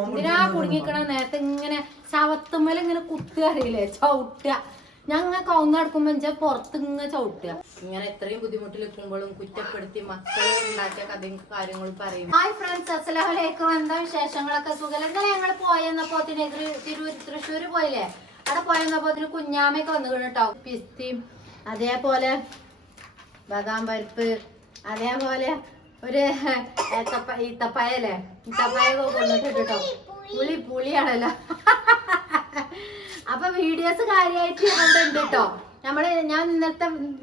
എന്തിനാ കുടുങ്ങിക്കണ നേരത്തെ ഇങ്ങനെ ശവത്തുമ്മൽ ഇങ്ങനെ കുത്തുക അറിയില്ലേ, ചവിട്ടുക. ഞങ്ങൾ കൗന്നടക്കുമ്പോ വെച്ചാൽ പുറത്ത് ഇങ്ങനെ ചവിട്ടുക. ഇങ്ങനെ എത്രയും ബുദ്ധിമുട്ടിലിരിക്കുമ്പോഴും കുറ്റപ്പെടുത്തി മക്കളെ ഉണ്ടാക്കിയ കഥയും കാര്യങ്ങളും പറയും. ഹായ് ഫ്രണ്ട്സ്, അസ്സലാമലൈക്കും. എന്താ വിശേഷങ്ങളൊക്കെ? സുഖം. എന്താ ഞങ്ങൾ പോയെന്നപ്പോ തൃശ്ശൂര് പോയില്ലേ, അവിടെ പോയെന്നപ്പോ കുഞ്ഞാമയൊക്കെ വന്നു കേട്ടോ. പിസ്തിയും അതേപോലെ ബദാം പരിപ്പ്, അതേപോലെ ഒരു ഈത്തപ്പായല്ലേ, ഈത്തപ്പായ കൊണ്ടിട്ട് കേട്ടോ. പുളിയാണല്ലോ. അപ്പൊ വീഡിയോസ് കാര്യമായിട്ട് അവിടെ ഉണ്ട് കേട്ടോ. ഞാൻ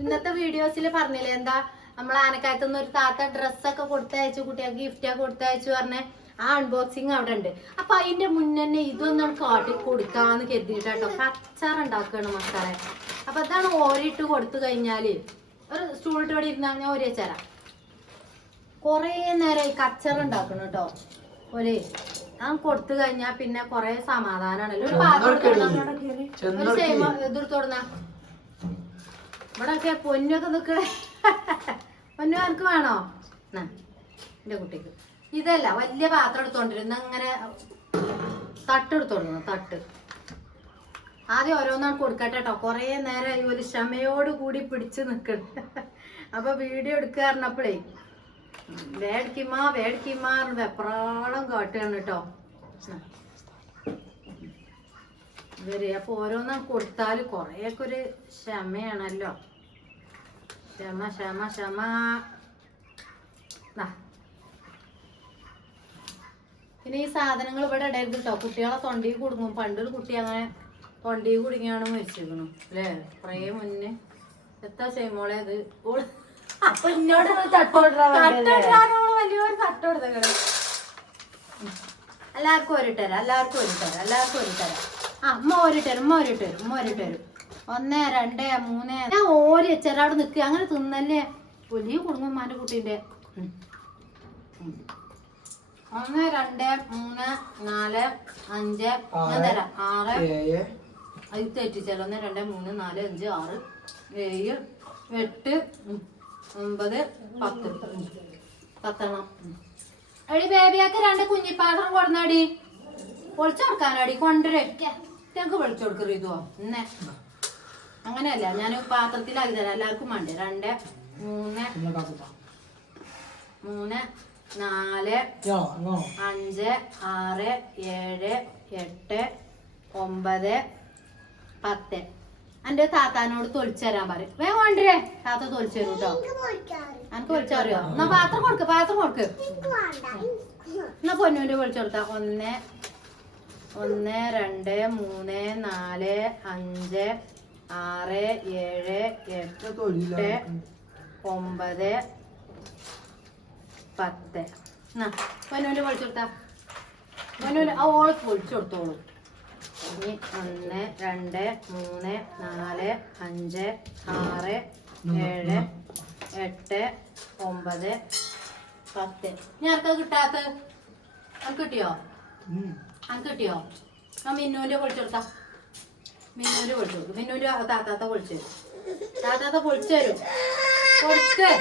ഇന്നത്തെ വീഡിയോസിൽ പറഞ്ഞില്ലേ, എന്താ നമ്മൾ ആനക്കാലത്തുനിന്ന് ഒരു താത്ത ഡ്രസ്സൊക്കെ കൊടുത്തയച്ചു, കുട്ടികൾക്ക് ഗിഫ്റ്റൊക്കെ കൊടുത്തയച്ചു പറഞ്ഞ ആ അൺബോക്സിങ് അവിടെ ഉണ്ട്. അപ്പൊ അതിന്റെ മുന്നേ ഇതൊന്നും കാട്ടി കൊടുക്കാന്ന് കരുതിയിട്ടോ. കച്ചാറുണ്ടാക്കുകയാണ് മക്കളെ. അപ്പൊ അതാണ് ഓരിട്ട് കൊടുത്തു കഴിഞ്ഞാല് ഒരു സ്റ്റൂളിട്ട് ഇവിടെ ഇരുന്നാൽ ഞാൻ ഒരേ ചേരാം. കൊറേ നേരമായി കച്ചറുണ്ടാക്കണം കേട്ടോ. ഒരേ ഞാൻ കൊടുത്തു കഴിഞ്ഞാ പിന്നെ കൊറേ സമാധാനാണല്ലോ. ഒരു പാത്രം എതിർത്തോടുന്ന ഇവിടെയൊക്കെ പൊന്നൊക്കെ നിക്കണേ. പൊന്നു എനിക്ക് വേണോ? എന്റെ കുട്ടിക്ക് ഇതല്ല, വലിയ പാത്രം എടുത്തോണ്ടിരുന്ന അങ്ങനെ തട്ടെടുത്തോണ്ടിരുന്നു. തട്ട് ആദ്യം ഓരോന്നാണ് കൊടുക്കട്ടെ കേട്ടോ. കൊറേ നേരം ഒരു ക്ഷമയോട് കൂടി പിടിച്ചു നിക്കണം. അപ്പൊ വീഡിയോ എടുക്കുക പറഞ്ഞപ്പോഴേ വേടിക്കുമാ വെപ്രാളം കാട്ടുകയാണ് കേട്ടോ ഇവര്. അപ്പൊ ഓരോന്നും കൊടുത്താല് കൊറേയൊക്കെ ഒരു ക്ഷമയാണല്ലോ. ക്ഷമ. പിന്നെ ഈ സാധനങ്ങൾ ഇവിടെ ഇടരുത് കേട്ടോ. കുട്ടികളെ തൊണ്ടിയിൽ കുടുങ്ങും. പണ്ടൊരു കുട്ടി അങ്ങനെ തൊണ്ടിയിൽ കുടുങ്ങിയാണ് മരിച്ചിരിക്കണു അല്ലേ, കുറേ മുന്നേ. എത്താ ചെയ്യുമ്പോളെ അത് വലിയൊരു തട്ടോടുത്തേ. എല്ലാവർക്കും ഒരിട്ടരാം. അമ്മ ഒരിട്ടരും. 1 2 3. ഞാൻ ഓരി വെച്ചരാട് നിൽക്കുക. അങ്ങനെ തിന്നല്ലേ വലിയ കുടുംബന്മാരുടെ കുട്ടീന്റെ. 1 2 3 4 5 ഞാൻ തരാം. 6 അത് തെറ്റിച്ചാലോ. 1 2 3 4 5 6 7 8 9 10 എടി ബേബിയാക്ക് 2 കുഞ്ഞിപ്പാത്രം കൊടുന്നടി. പൊളിച്ചു കൊടുക്കാനടി കൊണ്ടുവരേ. ഞങ്ങക്ക് പൊളിച്ചു കൊടുക്കരുത് ഇതോ ഇന്നെ. അങ്ങനെയല്ല, ഞാൻ പാത്രത്തിലാക്കി തരാം. എല്ലാവർക്കും വേണ്ടേ. 2 3 4 5 6 7 8 9 10. എന്റെ താത്താനോട് തൊളിച്ചു തരാൻ പറയും. വേഗം കൊണ്ടുവരേ. താത്ത തൊളിച്ചു തരും കേട്ടോ. എനിക്ക് പൊളിച്ചറിയോ? എന്നാ പാത്രം കൊടുക്ക്. എന്നാ പൊന്നൂന്റെ പൊളിച്ചു കൊടുത്താ. 1 2 3 4 5 6 7 8 9 10. എന്നാ പൊന്നൂന്റെ പൊളിച്ചു കൊടുത്താ. പൊന്നൂര് ഓള് പൊളിച്ചു കൊടുത്തോളൂ. ഇനി 1 2 3 4 5 6 7 8 9 10. ഞാൻ ആർക്കാ കിട്ടാത്ത? അനക്ക് കിട്ടിയോ? ഞാൻ മിന്നൂന്റെ പൊളിച്ചു കൊടുത്താ. മിന്നൂര് പൊളിച്ചു കൊടുക്കും. മിന്നൂര് താത്താത്ത പൊളിച്ചു തരും. കൊടുക്ക്.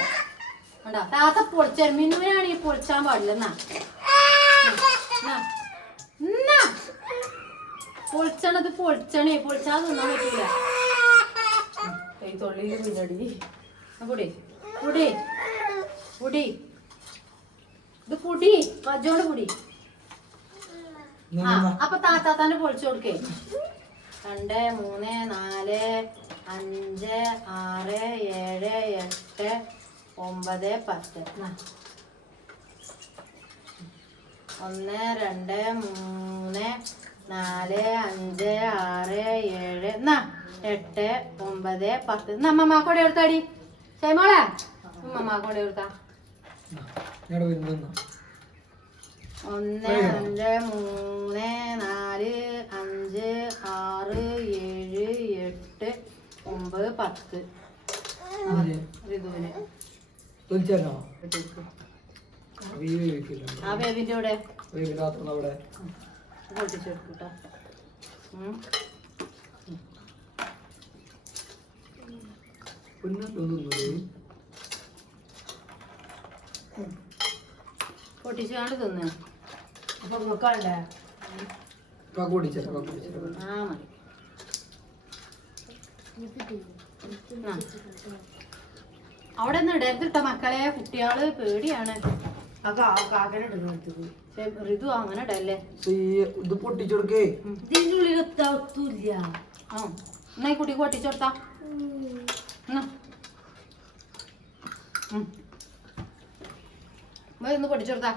ഉണ്ടോ? താത്ത പൊളിച്ചു തരും. മിന്നൂരാണെങ്കിൽ പൊളിച്ചാൻ പാടില്ല. പൊളിച്ചാതെ തിന്നാൻ പറ്റൂല. തൊള്ളിയിൽ പിന്നടി പൊടി ഇത് പൊടി വജോട് പൊടി. അപ്പൊ താത്താന്റെ പൊളിച്ചു കൊടുക്കേ. 2 3 4 5 6 7 8 9 10. 1 2 3 4 5 6 7 8 9 10. അമ്മമ്മ കൂടെ എടുത്താടി. ചേമോളെ അമ്മമ്മ കൂടെ എടുത്താ. 1 5 3 4 5 6 7 8 9 10. ഋതുവിന് ആ ബേബിന്റെ കൂടെ പൊട്ടിച്ചെടുക്കൂട്ടോ. പൊട്ടിച്ചാണ്ട് തിന്ന്. അപ്പൊ നോക്കാണ്ടേ ആ മതി. അവിടെ ഒന്നും ഇടരുതിട്ടോ മക്കളെ, കുട്ടികള് പേടിയാണ്. ഋതു അങ്ങനെ ഇടല്ലേ. ഇത് പൊട്ടിച്ചെടുക്കേ. എന്നാ ഈ കുട്ടിക്ക് പൊട്ടിച്ചെടുത്താ. ഒന്ന് പൊട്ടിച്ചെടുത്താ.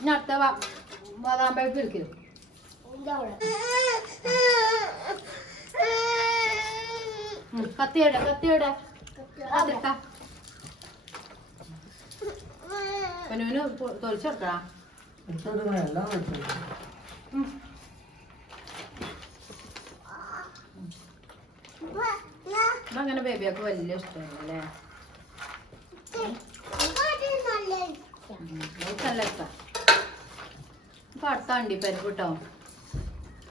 ഇനി അടുത്ത ബാദാമ്പഴക്ക് എടുക്കും. കത്തിയുടെ അതിട്ടാ തൊലിച്ചെടുക്കടാ. അങ്ങനെ ബേബിയൊക്കെ വലിയ ഇഷ്ടമല്ലേ. നല്ല ഇഷ്ടം. ഇപ്പൊ അടുത്ത അണ്ടിപ്പരിപ്പ് കേട്ടോ.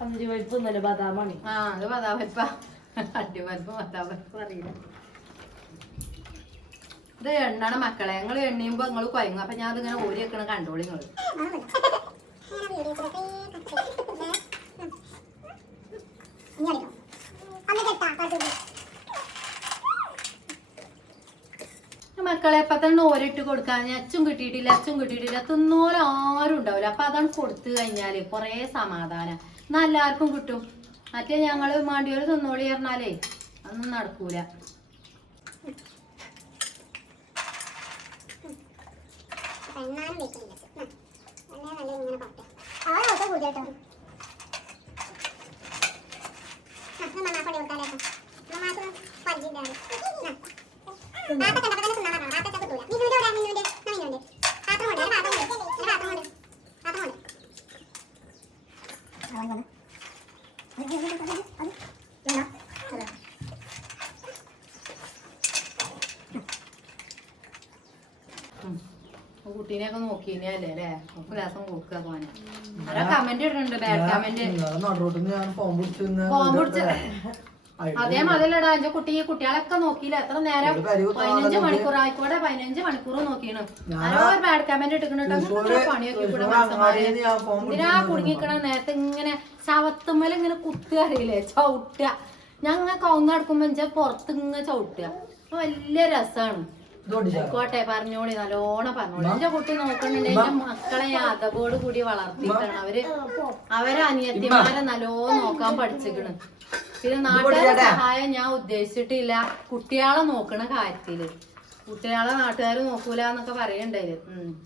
അണ്ടിപ്പരിപ്പ് ബദാമാണ്. ആ അത് ബദാമരിപ്പാ. അണ്ടിപ്പരിപ്പ് ബദാമരിപ്പ് അറിയില്ല. ഇത് എണ്ണാണ് മക്കളെ. ഞങ്ങൾ എണ്ണിയുമ്പോ നിങ്ങൾ കൊയങ്ങും. അപ്പൊ ഞാൻ അതിങ്ങനെ ഓരി വെക്കണ കണ്ടോളി നിങ്ങള്. മക്കളെ ഇപ്പൊ തന്നെ ഓരിട്ട് കൊടുക്കാൻ അച്ചും കിട്ടിയിട്ടില്ല തിന്നോലും ആരും ഉണ്ടാവില്ല. അപ്പൊ അതാണ് കൊടുത്തു കഴിഞ്ഞാല് കൊറേ സമാധാനം. എന്നാ എല്ലാവർക്കും കിട്ടും. മറ്റേ ഞങ്ങള് മാണ്ടിയോര് തിന്നോളി പറഞ്ഞാലേ അതൊന്നും നടക്കൂല. കുട്ടീനെയൊക്കെ നോക്കിയല്ലേ അല്ലേ. നമുക്ക് രസം കൊടുക്കുക തോന്നെ. അല്ല കമന്റ് ഇടുന്നുണ്ട്, ബാഡ് കമന്റ്. അതേമാതിരില്ലടാ എന്റെ കുട്ടികളൊക്കെ നോക്കിയില്ല. എത്ര നേരം 15 മണിക്കൂർ ആയിക്കോട്ടെ, 15 മണിക്കൂർ നോക്കിയാണ്. ആരോ ഒരു ബാഡ് കമന്റ് ഇട്ടിട്ടുണ്ടോ. പണിയൊക്കെ കൂടെ മനസ്സന്മാരെ എന്തിനാ കുടുങ്ങിക്കണ നേരത്തെ ഇങ്ങനെ ശവത്തുമ്മൽ ഇങ്ങനെ കുത്തുക അറിയില്ലേ, ചവിട്ടുക. ഞങ്ങൾ കൗന്നടക്കുമ്പോ പുറത്ത് ഇങ്ങനെ ചവിട്ടുക. അപ്പൊ വലിയ രസാണ്. ആയിക്കോട്ടെ പറഞ്ഞോളി, നല്ലോണം പറഞ്ഞോളി. എന്റെ കുട്ടി നോക്കണുണ്ട്. എന്റെ മക്കളെ അതപോട് കൂടി വളർത്തിയിട്ടാണ് അവരെ അനിയത്തിമാരെ നല്ലോണം നോക്കാൻ പഠിച്ചിക്കണ്. പിന്നെ നാട്ടുകാരുടെ സഹായം ഞാൻ ഉദ്ദേശിച്ചിട്ടില്ല കുട്ടികളെ നോക്കണ കാര്യത്തില്. കുട്ടികളെ നാട്ടുകാര് നോക്കൂല എന്നൊക്കെ പറയണ്ടായില്.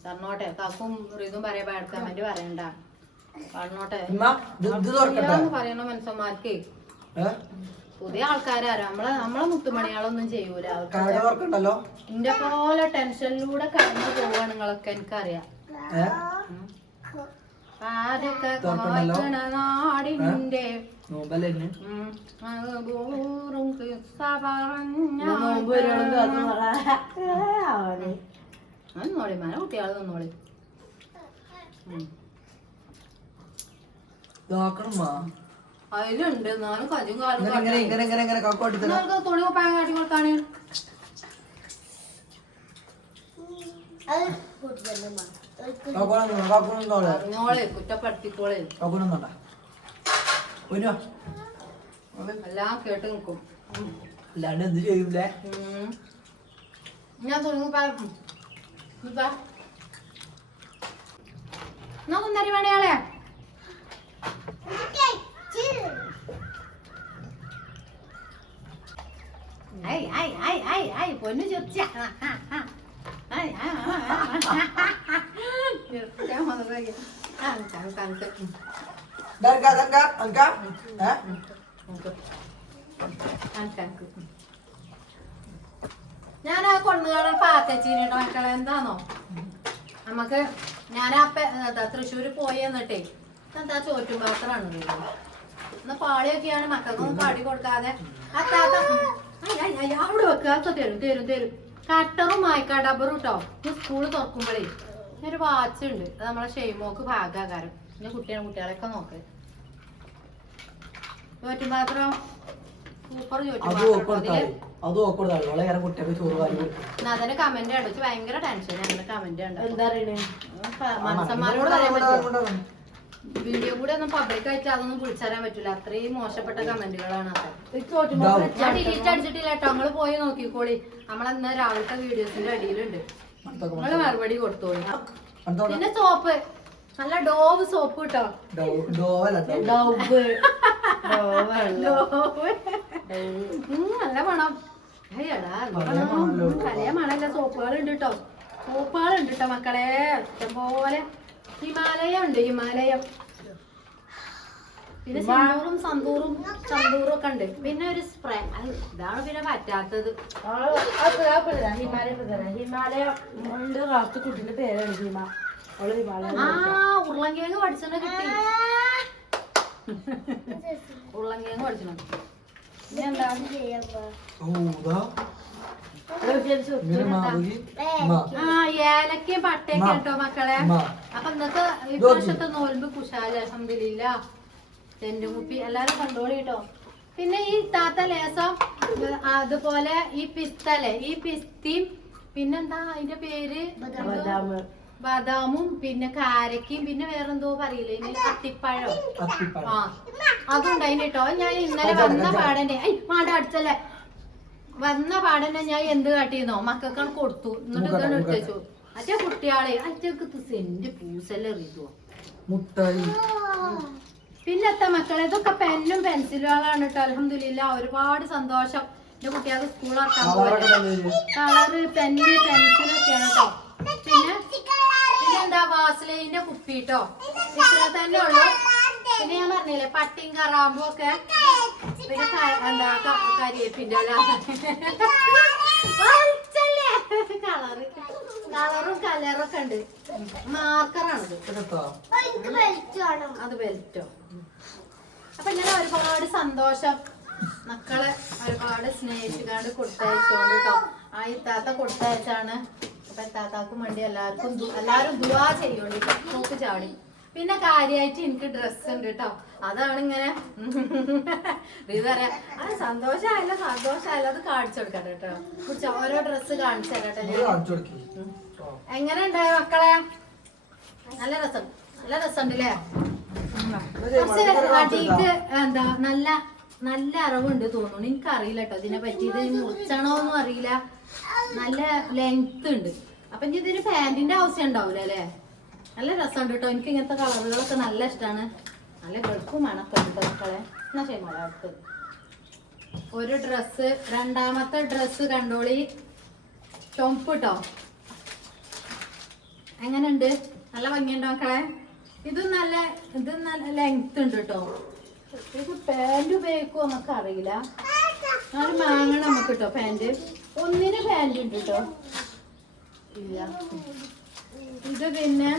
പറഞ്ഞോട്ടെ, കാക്കും ഇതും പറയാ, ബാഡ് കമന്റ് പറയണ്ട. പറഞ്ഞോട്ടെ പറയണ മനുഷ്യന്മാർക്ക്. പുതിയ ആൾക്കാരാരോ നമ്മളെ മുത്തുമണികളൊന്നും ചെയ്യൂല. എന്റെ പോലെ ടെൻഷനിലൂടെ കടന്നു പോവാണ് നിങ്ങളൊക്കെ, എനിക്കറിയാം. ആരൊക്കെ നാടിന്റെ നോളി മന കുട്ടികള് നിന്നോളി. അതിലുണ്ട് എന്നാലും കജും കാലും തുണി കുപ്പായം കാട്ടി കൊടുത്താണ്. കുറ്റപ്പെടുത്തിക്കോളെ എല്ലാം കേട്ട് നിൽക്കും. അല്ലാണ്ട് എന്ത് ചെയ്യൂലേ. ഞാൻ തുണി കുപ്പായം നോക്കുന്നരി വേണയാളെ. പൊന്നു ചെറിയ ഞാൻ ആ കൊണ്ടുകാണാൻ പാത്തച്ചീനുണ്ടോ മക്കളെ. എന്താന്നോ നമുക്ക് ഞാൻ തൃശ്ശൂര് പോയി എന്നിട്ടേ എന്താ ചോറ്റും പാത്രമാണ് എന്നാ പാളിയൊക്കെയാണ് മക്കൾക്കൊന്നും പാടി കൊടുക്കാതെ. അവിടെ വെക്കുക. തരും കട്ടറും മായ്ക്കാ ഡബറും കേട്ടോ. സ്കൂള് തുറക്കുമ്പോഴേ ഒരു വാച്ച് ഉണ്ട്. അത് നമ്മളെ ഷെയ്മോക്ക് ഭാഗാകാരം. പിന്നെ കുട്ടികളെയൊക്കെ നോക്ക്. ചോറ്റും പാത്രം സൂപ്പർ ചോറ്റും പാത്രം. അതിന് കമന്റ് അടിച്ച് ഭയങ്കര ടെൻഷൻ. അങ്ങനെ കമന്റ് ഉണ്ട്. എന്താ പറയണേ? മനസ്സന്മാരോട് പറയാൻ പറ്റുമോ? വീഡിയോ കൂടെ ഒന്നും പബ്ലിക് ആയിട്ട് അതൊന്നും വിളിച്ചറിയാൻ പറ്റില്ല. അത്രയും മോശപ്പെട്ട കമന്റുകളാണ് അത്. ഞാൻ ഡിലീറ്റ് അടിച്ചിട്ടില്ല കേട്ടോ. നമ്മള് പോയി നോക്കിക്കോളി. നമ്മളന്ന് രാവിലത്തെ വീഡിയോസിന്റെ അടിയിലുണ്ട്. നിങ്ങള് മറുപടി കൊടുത്തോളി. പിന്നെ സോപ്പ്, നല്ല ഡോവ് സോപ്പ് കിട്ടോ. നല്ല മണം. പല മണല്ല സോപ്പുകളുണ്ട് കേട്ടോ. സോപ്പുകളുണ്ട് കേട്ടോ മക്കളെ, ഇഷ്ടംപോലെ. ഹിമാലയം ഉണ്ട്, ഹിമാലയം. പിന്നെ സിന്ദൂറും സന്തൂറും ഒക്കെ ഉണ്ട്. പിന്നെ ഒരു സ്പ്രേ, ഇതാണ് പിന്നെ പറ്റാത്തത്. കുട്ടിന്റെ പേരാണ് ഹിമ. ഉരുളങ്കിഴങ്ങ് പഠിച്ചത് കിട്ടി. ഉരുളങ്കിഴങ്ങ് പഠിച്ചത്. ഇനി ഏലക്കയും പട്ടയൊക്കെ കേട്ടോ മക്കളെ. അപ്പൊ ഇന്നത്തെ ഈ വർഷത്തെ നോൽമ്പ് കുശാല അൽഹംദുലില്ലാ. ചെണ്ടുകുപ്പി എല്ലാരും കണ്ടോളി കേട്ടോ. പിന്നെ ഈ താത്ത ലേസം അതുപോലെ ഈ പിസ്തല്ലേ, ഈ പിസ്തയും പിന്നെന്താ അതിന്റെ പേര്, ബദാമും പിന്നെ കാരക്കയും പിന്നെ വേറെന്തോ പറയില്ലേ ഇനി അത്തിപ്പഴം. ആ അതുണ്ടായിന് കേട്ടോ. ഞാൻ ഇന്നലെ വന്ന പാടന്നെ മാട അടിച്ചല്ലേ, വന്ന പാടന്നെ ഞാൻ എന്ത് കാട്ടിയെന്നോ മക്കൾക്കാണ് കൊടുത്തു. എന്നിട്ട് ഇതാണ് എടുത്തു. മറ്റേ കുട്ടിയാളെ അറ്റക്ക് സെന്റ് പൂസെല്ലാം എറിയുവോ മുട്ടായി. പിന്നത്തെ മക്കളെ ഇതൊക്കെ പെന്നും പെൻസിലുകളാണ് കേട്ടോ. അൽഹംദുലില്ലാ, ഒരുപാട് സന്തോഷം. എന്റെ കുട്ടികൾക്ക് സ്കൂൾ ഇറക്കാൻ പോലെ കളറ് പെന്ന് പെൻസിലൊക്കെയാണ് കേട്ടോ. പിന്നെന്താ വാസലിന്റെ കുപ്പി കേട്ടോ. ഇത്ര തന്നെ ഉള്ളു. പിന്നെ ഞാൻ പറഞ്ഞില്ലേ പട്ടിയും കറാമ്പും ഒക്കെ. പിന്നെ എന്താ കരിയേപ്പിന്റെ കളറും കലറൊക്കെ ഉണ്ട്. മാർക്കറാണത്. അത് ബെൽറ്റോ. അപ്പൊ ഇങ്ങനെ ഒരുപാട് സന്തോഷം. മക്കളെ ഒരുപാട് സ്നേഹിച്ചുകാണ്ട് കൊടുത്തയച്ചോണ്ട് കേട്ടോ. ആ ഇത്താത്ത കൊടുത്തയച്ചാണ്. അപ്പൊ ഇത്താത്താക്കും വേണ്ടി എല്ലാരും ദുആ ചെയ്യോളി. നോക്ക് ചാടി. പിന്നെ കാര്യമായിട്ട് എനിക്ക് ഡ്രസ്സ് ഉണ്ട് കേട്ടോ. അതാണ് ഇങ്ങനെ ഇത് പറയാ. അത് സന്തോഷമായല്ലോ അത് കാണിച്ചു കൊടുക്കട്ടെ കേട്ടോ. ഓരോ ഡ്രസ്സ് കാണിച്ചു തരട്ടെ ഞാൻ. എങ്ങനെ ഉണ്ടായ മക്കളെ? നല്ല രസമുണ്ടല്ലേ? അടിക്ക് എന്താ നല്ല അറിവുണ്ട് തോന്നുന്നു. എനിക്കറിയില്ല കേട്ടോ ഇതിനെ പറ്റി. ഇത് മുറിച്ചണോന്നും അറിയില്ല. നല്ല ലെങ്ത് ഉണ്ട്. അപ്പൊ ഇനി ഇതിന് പാന്റിന്റെ ആവശ്യം ഉണ്ടാവൂല അല്ലേ? നല്ല രസമുണ്ട് കേട്ടോ. എനിക്ക് ഇങ്ങനത്തെ കളറുകളൊക്കെ നല്ല ഇഷ്ടമാണ്. നല്ല വെളുപ്പും മണൊക്കെ ഉണ്ട് മക്കളെ. എന്നാ ചെയ്യുമ്പോൾ അടുത്ത് ഒരു ഡ്രസ്സ്, രണ്ടാമത്തെ ഡ്രസ്സ് കണ്ടോളി. ചുമപ്പ് കേട്ടോ. എങ്ങനെയുണ്ട്? നല്ല ഭംഗിയുണ്ടോ മക്കളെ? ഇത് നല്ല ലെങ്ത് ഉണ്ട് കേട്ടോ. ഇത് പാന്റ് ഉപയോഗിക്കുമോ നമുക്ക് അറിയില്ല. അത് വാങ്ങണം നമുക്ക് കേട്ടോ പാന്റ്. ഒന്നിന് പാന്റ് ഉണ്ട് കേട്ടോ. ഇല്ല, ഇത് പിന്നെ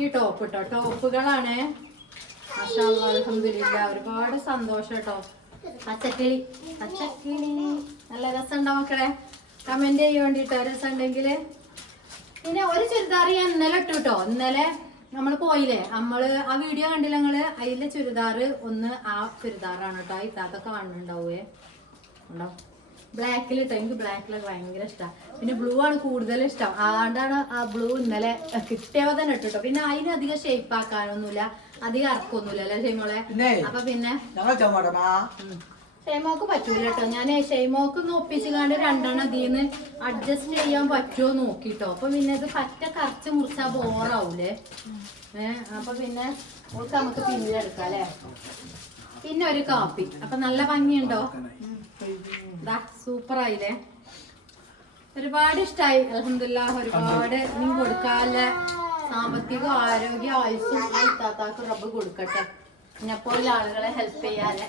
ഈ ടോപ്പ് കേട്ടോ. ടോപ്പുകളാണ്. മാഷാ അല്ലാഹ് അൽഹംദുലില്ലാ. ഒരുപാട് സന്തോഷം കേട്ടോ. പച്ചക്കിളി നല്ല രസമുണ്ടോ മക്കളെ? കമന്റ് ചെയ്യാൻ വേണ്ടിട്ടോ രസം ഉണ്ടെങ്കില്. പിന്നെ ഒരു ചുരിദാർ ഞാൻ ഇന്നലെ ഇട്ടു കേട്ടോ. ഇന്നലെ നമ്മള് പോയില്ലേ, ആ വീഡിയോ കണ്ടില്ല നിങ്ങള്? അതിലെ ചുരിദാറ് ഒന്ന് ആ ചുരിദാറാണ് കേട്ടോ. ഇത്താത്തൊക്കെ വണ്ണുണ്ടാവേ ഉണ്ടോ. ബ്ലാക്കിലിട്ടോ. എനിക്ക് ബ്ലാക്കിലൊക്കെ ഭയങ്കര ഇഷ്ടമാണ്. പിന്നെ ബ്ലൂ ആണ് കൂടുതൽ ഇഷ്ടം. അതുകൊണ്ടാണ് ആ ബ്ലൂ ഇന്നലെ കിട്ടിയവ തന്നെ ഇട്ടോ. പിന്നെ അതിന് അധികം ഷേപ്പ് ആക്കാനൊന്നുമില്ല, അധികം ഇറക്കൊന്നുമില്ല അല്ലേ ഷെയ്മോളെ? അപ്പൊ പിന്നെ ഷെയ്മോക്ക് പറ്റൂല കേട്ടോ. ഞാൻ ഷെയ്മോക്ക് ഒന്ന് ഒപ്പിച്ചുകാണ്ട് രണ്ടെണ്ണം ഇതിന്ന് അഡ്ജസ്റ്റ് ചെയ്യാൻ പറ്റുമോ നോക്കിട്ടോ. അപ്പൊ പിന്നെ ഇത് പറ്റ കറച്ച് മുറിച്ചാ ബോറാവൂലേ. അപ്പൊ പിന്നെ നമുക്ക് പിന്നീട് എടുക്കാം അല്ലേ. പിന്നെ ഒരു കാപ്പി. അപ്പൊ നല്ല ഭംഗിയുണ്ടോ? സൂപ്പർ ആയില്ലേ? ഒരുപാട് ഇഷ്ടായി അൽഹംദുലില്ലാഹ്. ഒരുപാട് നീ കൊടുക്കാല്ലേ സാമ്പത്തിക ആരോഗ്യ ആയുസ്സും ഇത്താത്താക്ക് റബ്ബ് കൊടുക്കട്ടെ. എന്നെപ്പോലെ ആളുകളെ ഹെൽപ്പ് ചെയ്യാല്ലേ.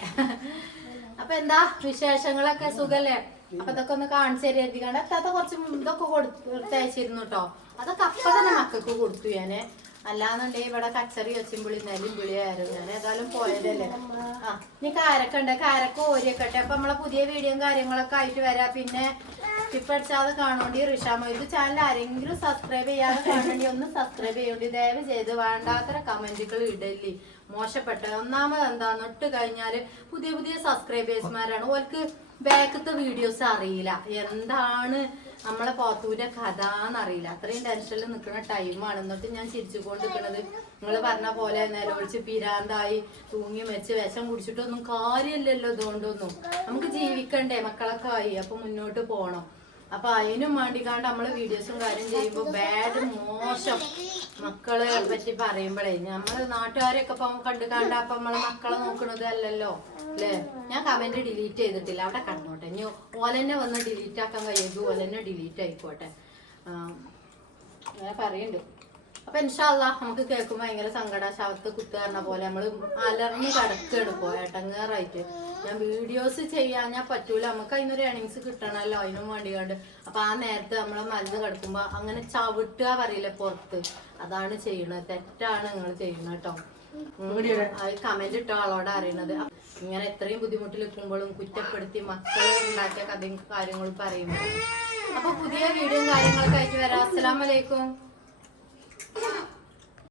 അപ്പൊ എന്താ വിശേഷങ്ങളൊക്കെ? സുഖല്ലേ? അപ്പൊ ഇതൊക്കെ ഒന്ന് കാണിച്ചു തരാതിരിക്കാണ്ട് എത്താത്ത കുറച്ച് ഇതൊക്കെ കൊടുത്തയച്ചിരുന്നു കേട്ടോ. അതൊക്കെ അപ്പൊ തന്നെ മക്കൾക്ക് കൊടുത്തു ഞാന്. അല്ലാന്നുണ്ടെങ്കിൽ ഇവിടെ കച്ചറി വെച്ചുമ്പുളി നെല്ലും പുളിയായിരുന്നു. ഞാൻ ഏതായാലും പോയതല്ലേ. ഇനി കാരക്ക ഉണ്ട്, കാരക്ക ഓരിയൊക്കെ. അപ്പൊ നമ്മളെ പുതിയ വീഡിയോയും കാര്യങ്ങളൊക്കെ ആയിട്ട് വരാം. പിന്നെ ഇപ്പടിച്ചാതെ കാണേണ്ടി റിഷാമോ ഇത് ചാനൽ ആരെങ്കിലും സബ്സ്ക്രൈബ് ചെയ്യാതെ കാണേണ്ടി ഒന്ന് സബ്സ്ക്രൈബ് ചെയ്യേണ്ടി. ദയവ് ചെയ്ത് വേണ്ടാത്ത കമന്റുകൾ ഇടല്ലേ. മോശപ്പെട്ട ഒന്നാമത് എന്താന്ന് ഇട്ട് കഴിഞ്ഞാല് പുതിയ സബ്സ്ക്രൈബേഴ്സ്മാരാണ്. ഓർക്ക് ബാക്കത്തെ വീഡിയോസ് അറിയില്ല. എന്താണ് നമ്മളെ പോത്തൂന്റെ കഥ എന്നറിയില്ല, അത്രയും ടെൻഷനിൽ നിൽക്കുന്ന ടൈമാണ്. എന്നിട്ട് ഞാൻ ചിരിച്ചുകൊണ്ട് നിൽക്കുന്നത് നിങ്ങൾ പറഞ്ഞ പോലെ നിലവിളിച്ച് പിരാന്തായി തൂങ്ങി വെച്ച് വിഷം കുടിച്ചിട്ടൊന്നും കാര്യമില്ലല്ലോ. ഇതുകൊണ്ടൊന്നും നമുക്ക് ജീവിക്കണ്ടേ, മക്കളൊക്കെ ആയി, അപ്പൊ മുന്നോട്ട് പോണം. അപ്പൊ അതിനും വേണ്ടിക്കാണ്ട് നമ്മള് വീഡിയോസും കാര്യം ചെയ്യുമ്പോ ബാഡ് മോശം മക്കളെ പറ്റി പറയുമ്പോഴേ നമ്മള് നാട്ടുകാരെയൊക്കെ കണ്ടു കണ്ട അപ്പൊ നമ്മളെ മക്കളെ നോക്കണത് അല്ലല്ലോ അല്ലേ. ഞാൻ കമന്റ് ഡിലീറ്റ് ചെയ്തിട്ടില്ല, അവിടെ കണ്ടോട്ടെ. ഇനി ഓലെന്നെ വന്ന് ഡിലീറ്റ് ആക്കാൻ കഴിയുമെങ്കിൽ ഓലെന്നെ ഡിലീറ്റ് ആയിക്കോട്ടെ, അങ്ങനെ പറയുന്നുണ്ട്. അപ്പൊ ഇൻഷാ അല്ലാഹ് നമുക്ക് കേൾക്കുമ്പോ ഭയങ്കര സങ്കട, ശവത്ത് കുത്തുകാരണ പോലെ നമ്മള് അലർന്ന് കിടക്കുകയാണ് പോയട്ടങ്ങേറായിട്ട്. ഞാൻ വീഡിയോസ് ചെയ്യാൻ പറ്റൂല, നമുക്ക് അതിനൊരു ഏണിങ്സ് കിട്ടണമല്ലോ, അതിനും വേണ്ടിയാണ്ട്. അപ്പൊ ആ നേരത്തെ നമ്മളെ മരുന്ന് കിടക്കുമ്പോ അങ്ങനെ ചവിട്ടുക പറയില്ലേ പുറത്ത്, അതാണ് ചെയ്യണത്. തെറ്റാണ് നിങ്ങൾ ചെയ്യുന്നത് കേട്ടോ. അത് കമന്റ് ഇട്ട ആളോട് അറിയണത്. ഇങ്ങനെ എത്രയും ബുദ്ധിമുട്ടിൽ നിൽക്കുമ്പോഴും കുറ്റപ്പെടുത്തി മക്കളെ ഉണ്ടാക്കിയ കഥയും കാര്യങ്ങളും പറയുമ്പോൾ. അപ്പൊ പുതിയ വീഡിയോയും കാര്യങ്ങളൊക്കെ ആയിട്ട് വരാം. അസ്സലാമു അലൈക്കും.